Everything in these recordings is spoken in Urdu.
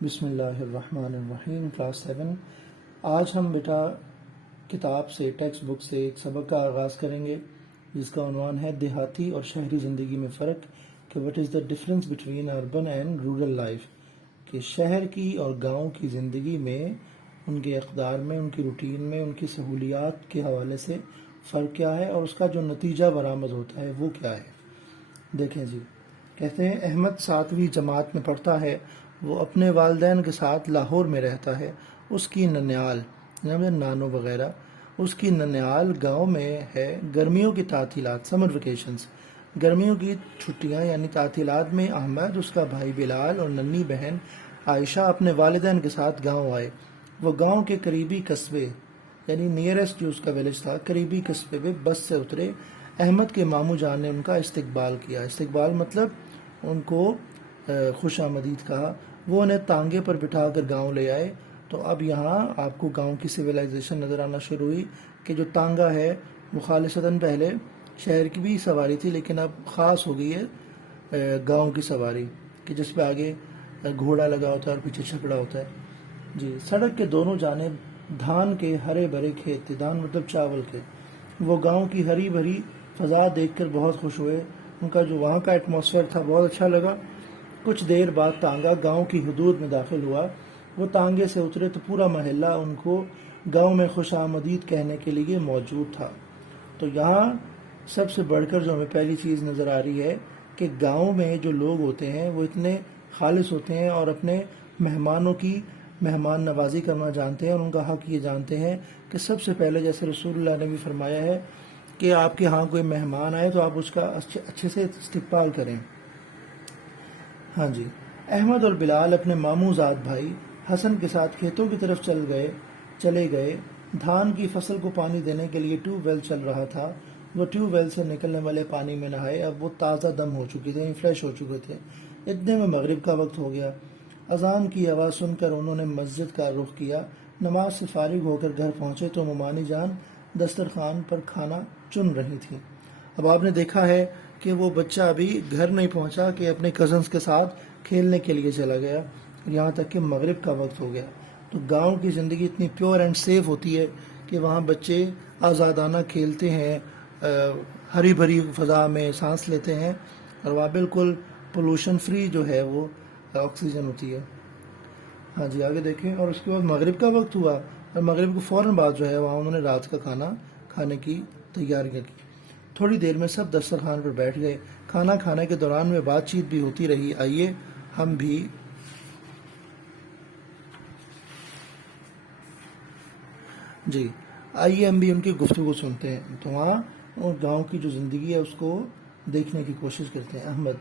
بسم اللہ الرحمن الرحیم، کلاس 7۔ آج ہم بیٹا کتاب سے، ٹیکسٹ بک سے ایک سبق کا آغاز کریں گے جس کا عنوان ہے دیہاتی اور شہری زندگی میں فرق، کہ what is the difference between urban and rural life, کہ شہر کی اور گاؤں کی زندگی میں ان کے اقدار میں، ان کی روٹین میں، ان کی سہولیات کے حوالے سے فرق کیا ہے اور اس کا جو نتیجہ برآمد ہوتا ہے وہ کیا ہے۔ دیکھیں جی، کہتے ہیں احمد 7ویں جماعت میں پڑھتا ہے، وہ اپنے والدین کے ساتھ لاہور میں رہتا ہے۔ اس کی ننیال نانو وغیرہ، اس کی ننیال گاؤں میں ہے۔ گرمیوں کی تعطیلات، سمر ویکیشنز، گرمیوں کی چھٹیاں یعنی تعطیلات میں احمد، اس کا بھائی بلال اور ننھی بہن عائشہ اپنے والدین کے ساتھ گاؤں آئے۔ وہ گاؤں کے قریبی قصبے یعنی نیئرسٹ جو اس کا ویلیج تھا، قریبی قصبے میں بس سے اترے۔ احمد کے ماموں جان نے ان کا استقبال کیا۔ استقبال مطلب ان کو خوش آمدید کہا۔ وہ انہیں تانگے پر بٹھا کر گاؤں لے آئے۔ تو اب یہاں آپ کو گاؤں کی سویلائزیشن نظر آنا شروع ہوئی، کہ جو تانگا ہے وہ خالصتاً پہلے شہر کی بھی سواری تھی، لیکن اب خاص ہو گئی ہے گاؤں کی سواری، کہ جس پہ آگے گھوڑا لگا ہوتا ہے اور پیچھے چھکڑا ہوتا ہے۔ جی، سڑک کے دونوں جانب دھان کے ہرے بھرے کھیت تھے، دھان مطلب چاول کے۔ وہ گاؤں کی ہری بھری فضا دیکھ کر بہت خوش ہوئے۔ ان کا جو وہاں کا ایٹماسفیئر تھا بہت اچھا لگا۔ کچھ دیر بعد تانگا گاؤں کی حدود میں داخل ہوا۔ وہ تانگے سے اترے تو پورا محلہ ان کو گاؤں میں خوش آمدید کہنے کے لیے موجود تھا۔ تو یہاں سب سے بڑھ کر جو ہمیں پہلی چیز نظر آ رہی ہے کہ گاؤں میں جو لوگ ہوتے ہیں وہ اتنے خالص ہوتے ہیں اور اپنے مہمانوں کی مہمان نوازی کرنا جانتے ہیں، اور ان کا حق یہ جانتے ہیں کہ سب سے پہلے، جیسے رسول اللہ نے بھی فرمایا ہے کہ آپ کے ہاں کوئی مہمان آئے تو آپ اس کا اچھے سے استقبال کریں۔ ہاں جی، احمد اور بلال اپنے ماموں زاد بھائی حسن کے ساتھ کھیتوں کی طرف چلے گئے۔ دھان کی فصل کو پانی دینے کے لیے ٹیوب ویل چل رہا تھا۔ وہ ٹیوب ویل سے نکلنے والے پانی میں نہائے۔ اب وہ تازہ دم ہو چکے تھے، فریش ہو چکے تھے۔ اتنے میں مغرب کا وقت ہو گیا۔ اذان کی آواز سن کر انہوں نے مسجد کا رخ کیا۔ نماز سے فارغ ہو کر گھر پہنچے تو ممانی جان دسترخوان پر کھانا چن رہی تھیں۔ اب آپ نے دیکھا ہے کہ وہ بچہ ابھی گھر نہیں پہنچا کہ اپنے کزنز کے ساتھ کھیلنے کے لیے چلا گیا، یہاں تک کہ مغرب کا وقت ہو گیا۔ تو گاؤں کی زندگی اتنی پیور اینڈ سیف ہوتی ہے کہ وہاں بچے آزادانہ کھیلتے ہیں، ہری بھری فضا میں سانس لیتے ہیں، اور وہاں بالکل پولوشن فری جو ہے وہ آکسیجن ہوتی ہے۔ ہاں جی، آگے دیکھیں۔ اور اس کے بعد مغرب کا وقت ہوا، اور مغرب کو فوراً بعد جو ہے وہاں انہوں نے رات کا کھانا کھانے کی تیاریاں کی۔ تھوڑی دیر میں سب دسترخوان پر بیٹھ گئے۔ کھانا کھانے کے دوران میں بات چیت بھی ہوتی رہی۔ آئیے ہم بھی ان کی گفتگو سنتے ہیں۔ تو وہاں گاؤں کی جو زندگی ہے اس کو دیکھنے کی کوشش کرتے ہیں۔ احمد: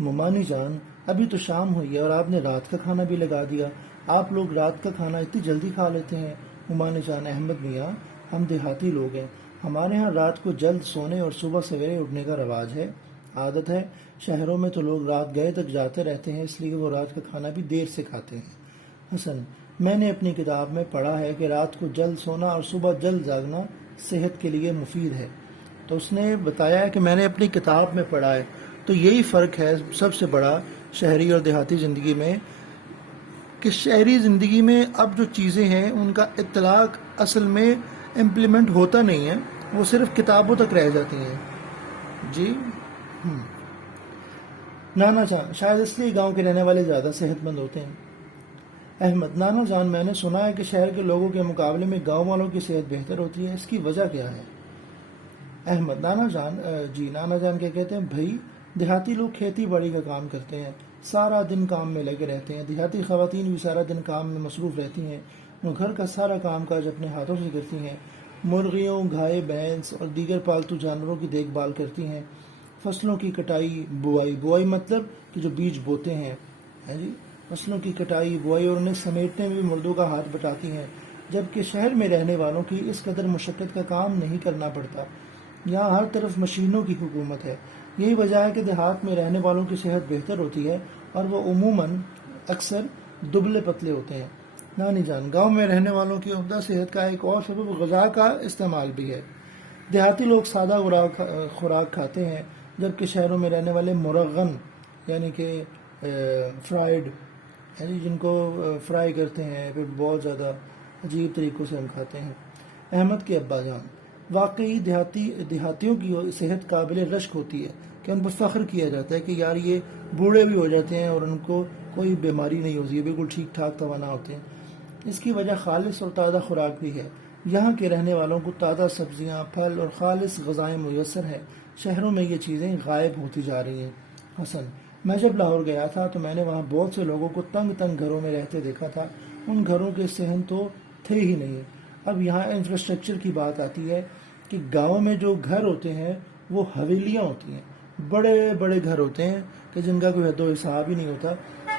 ممانی جان، ابھی تو شام ہوئی ہے اور آپ نے رات کا کھانا بھی لگا دیا۔ آپ لوگ رات کا کھانا اتنی جلدی کھا لیتے ہیں؟ ممانی جان: احمد میاں، ہم دیہاتی لوگ ہیں، ہمارے ہاں رات کو جلد سونے اور صبح سویرے اٹھنے کا رواج ہے، عادت ہے۔ شہروں میں تو لوگ رات گئے تک جاتے رہتے ہیں، اس لیے وہ رات کا کھانا بھی دیر سے کھاتے ہیں۔ حسن: میں نے اپنی کتاب میں پڑھا ہے کہ رات کو جلد سونا اور صبح جلد جاگنا صحت کے لیے مفید ہے۔ تو اس نے بتایا ہے کہ میں نے اپنی کتاب میں پڑھا ہے۔ تو یہی فرق ہے سب سے بڑا شہری اور دیہاتی زندگی میں، کہ شہری زندگی میں اب جو چیزیں ہیں ان کا اطلاق اصل میں امپلیمنٹ ہوتا نہیں ہے، وہ صرف کتابوں تک رہ جاتی ہیں۔ جی نانا جان: شاید اس لیے گاؤں کے رہنے والے زیادہ صحت مند ہوتے ہیں۔ احمد: نانا جان، میں نے سنا ہے کہ شہر کے لوگوں کے مقابلے میں گاؤں والوں کی صحت بہتر ہوتی ہے، اس کی وجہ کیا ہے؟ احمد: نانا جان کیا کہتے ہیں بھائی، دیہاتی لوگ کھیتی باڑی کا کام کرتے ہیں، سارا دن کام میں لگے رہتے ہیں۔ دیہاتی خواتین بھی سارا دن کام میں مصروف رہتی ہیں، وہ گھر کا سارا کام کاج اپنے ہاتھوں سے کرتی ہیں، مرغیوں، گائے، بھینس اور دیگر پالتو جانوروں کی دیکھ بھال کرتی ہیں، فصلوں کی کٹائی، بوائی مطلب کہ جو بیج بوتے ہیں، جی، فصلوں کی کٹائی، بوائی اور انہیں سمیٹنے میں بھی مردوں کا ہاتھ بٹاتی ہیں، جبکہ شہر میں رہنے والوں کی اس قدر مشقت کا کام نہیں کرنا پڑتا۔ یہاں ہر طرف مشینوں کی حکومت ہے۔ یہی وجہ ہے کہ دیہات میں رہنے والوں کی صحت بہتر ہوتی ہے اور وہ عموماً اکثر دبلے پتلے ہوتے ہیں۔ نانی جان: گاؤں میں رہنے والوں کی عمدہ صحت کا ایک اور سبب غذا کا استعمال بھی ہے۔ دیہاتی لوگ سادہ خوراک کھاتے ہیں، جبکہ شہروں میں رہنے والے مرغن یعنی کہ فرائیڈ یعنی جن کو فرائی کرتے ہیں پھر بہت زیادہ عجیب طریقوں سے ہم کھاتے ہیں۔ احمد کے ابا جان: واقعی دیہاتیوں کی صحت قابل رشک ہوتی ہے کہ ان پر فخر کیا جاتا ہے کہ یار یہ بوڑھے بھی ہو جاتے ہیں اور ان کو کوئی بیماری نہیں ہوتی ہے، بالکل ٹھیک ٹھاک توانا ہوتے ہیں۔ اس کی وجہ خالص اور تازہ خوراک بھی ہے۔ یہاں کے رہنے والوں کو تازہ سبزیاں، پھل اور خالص غذائیں میسر ہیں۔ شہروں میں یہ چیزیں غائب ہوتی جا رہی ہیں۔ حسن: میں جب لاہور گیا تھا تو میں نے وہاں بہت سے لوگوں کو تنگ تنگ گھروں میں رہتے دیکھا تھا۔ ان گھروں کے صحن تو تھے ہی نہیں۔ اب یہاں انفراسٹرکچر کی بات آتی ہے کہ گاؤں میں جو گھر ہوتے ہیں وہ حویلیاں ہوتی ہیں، بڑے بڑے گھر ہوتے ہیں کہ جن کا کوئی حد و حساب ہی نہیں ہوتا،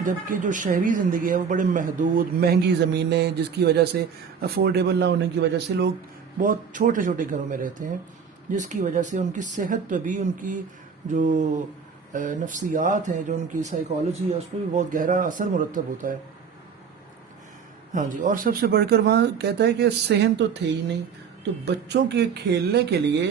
جبکہ جو شہری زندگی ہے وہ بڑے محدود، مہنگی زمینیں، جس کی وجہ سے افورڈیبل نہ ہونے کی وجہ سے لوگ بہت چھوٹے چھوٹے گھروں میں رہتے ہیں، جس کی وجہ سے ان کی صحت پہ بھی، ان کی جو نفسیات ہیں، جو ان کی سائیکالوجی ہے، اس پہ بھی بہت گہرا اثر مرتب ہوتا ہے۔ ہاں جی، اور سب سے بڑھ کر وہاں کہتا ہے کہ صحن تو تھے ہی نہیں، تو بچوں کے کھیلنے کے لیے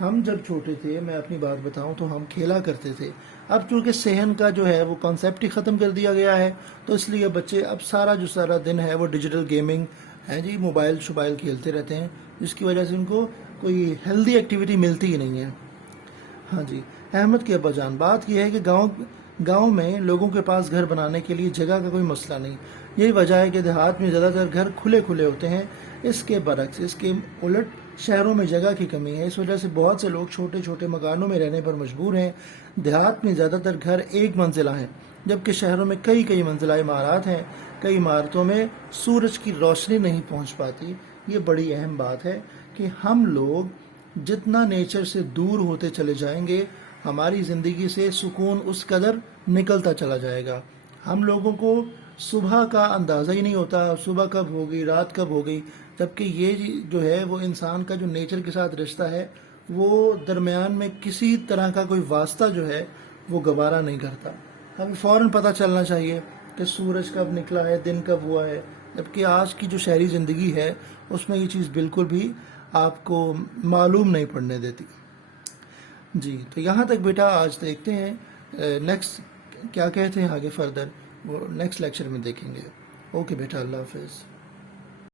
ہم جب چھوٹے تھے، میں اپنی بات بتاؤں تو ہم کھیلا کرتے تھے۔ اب چونکہ صحن کا جو ہے وہ کانسیپٹ ہی ختم کر دیا گیا ہے، تو اس لیے بچے اب جو سارا دن ہے وہ ڈیجیٹل گیمنگ ہے جی، موبائل شوبائل کھیلتے رہتے ہیں، جس کی وجہ سے ان کو کوئی ہیلدی ایکٹیویٹی ملتی ہی نہیں ہے۔ ہاں جی، احمد کے ابا جان: بات یہ ہے کہ گاؤں میں لوگوں کے پاس گھر بنانے کے لیے جگہ کا کوئی مسئلہ نہیں۔ یہی وجہ ہے کہ دیہات میں زیادہ تر گھر کھلے کھلے ہوتے ہیں۔ اس کے برعکس، اس کے الٹ شہروں میں جگہ کی کمی ہے۔ اس وجہ سے بہت سے لوگ چھوٹے چھوٹے مکانوں میں رہنے پر مجبور ہیں۔ دیہات میں زیادہ تر گھر ایک منزلہ ہیں، جبکہ شہروں میں کئی کئی منزلہ عمارات ہیں۔ کئی عمارتوں میں سورج کی روشنی نہیں پہنچ پاتی۔ یہ بڑی اہم بات ہے کہ ہم لوگ جتنا نیچر سے دور ہوتے چلے جائیں گے، ہماری زندگی سے سکون اس قدر نکلتا چلا جائے گا۔ ہم لوگوں کو صبح کا اندازہ ہی نہیں ہوتا، صبح کب ہوگی، رات کب ہوگی، جبکہ یہ جو ہے وہ انسان کا جو نیچر کے ساتھ رشتہ ہے، وہ درمیان میں کسی طرح کا کوئی واسطہ جو ہے وہ گوارا نہیں کرتا۔ ہمیں فوراً پتہ چلنا چاہیے کہ سورج کب نکلا ہے، دن کب ہوا ہے، جبکہ آج کی جو شہری زندگی ہے اس میں یہ چیز بالکل بھی آپ کو معلوم نہیں پڑنے دیتی۔ جی، تو یہاں تک بیٹا آج دیکھتے ہیں، نیکسٹ کیا کہتے ہیں آگے فردر، وہ نیکسٹ لیکچر میں دیکھیں گے۔ اوکے بیٹا، اللہ حافظ۔